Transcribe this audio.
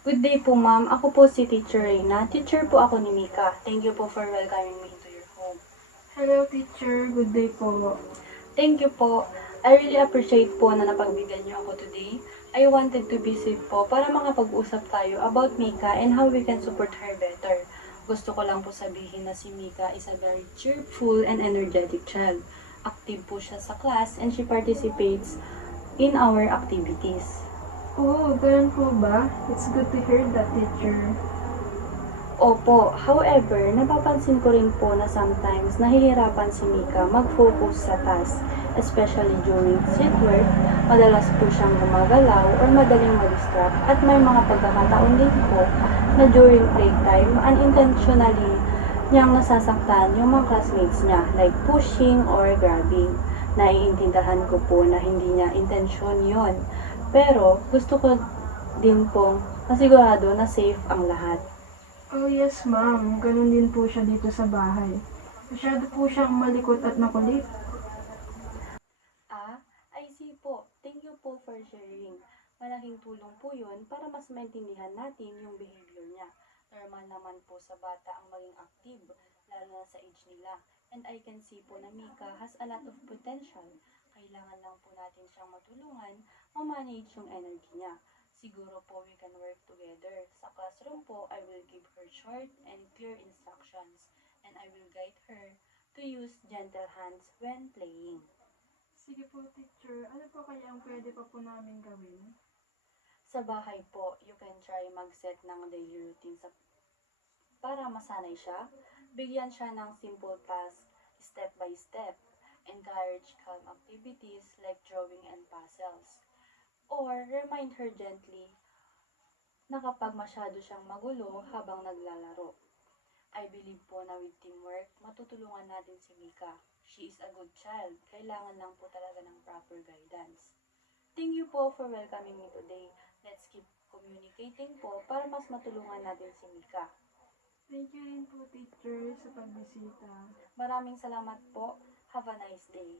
Good day po, ma'am. Ako po si Teacher Reyna. Teacher po ako ni Mika. Thank you po for welcoming me into your home. Hello, teacher. Good day po. Thank you po. I really appreciate po na napagbigyan niyo ako today. I wanted to visit po para makapag-usap tayo about Mika and how we can support her better. Gusto ko lang po sabihin na si Mika is a very cheerful and energetic child. Active po siya sa class and she participates in our activities. Oh, ganun po ba? It's good to hear that, teacher. Opo, however, napapansin ko rin po na sometimes nahihirapan si Mika mag-focus sa task, especially during street work, madalas po siyang gumagalaw or madaling ma-distract at may mga pagkakataon din po na during playtime, unintentionally niyang nasasaktan yung mga classmates niya like pushing or grabbing. Naiintindihan ko po na hindi niya intensyon yon, pero gusto ko din pong masigurado na safe ang lahat. Oh, yes, ma'am. Ganun din po siya dito sa bahay. Masyado po siyang malikot at makulit. I see po. Thank you po for sharing. Malaking tulong po yun para mas maintindihan natin yung behavior niya. Normal naman po sa bata ang maging active, lalo na sa age nila. And I can see po na Mika has a lot of potential. Kailangan lang po natin siyang matulungan, ma-manage yung energy niya. Siguro po we can work together. Sa classroom po, I will give her short and clear instructions, and I will guide her to use gentle hands when playing. Sige po, teacher. Ano po kaya ang pwede pa po namin gawin? Sa bahay po, you can try mag-set ng daily routine para masanay siya. Bigyan siya ng simple task, step by step. Encourage calm activities like drawing and puzzles. Or remind her gently na kapag masyado siyang magulo habang naglalaro. I believe po na with teamwork, matutulungan natin si Mika. She is a good child. Kailangan lang po talaga ng proper guidance. Thank you po for welcoming me today. Let's keep communicating po para mas matulungan natin si Mika. Thank you rin po, teacher, sa pagbisita. Maraming salamat po. Have a nice day.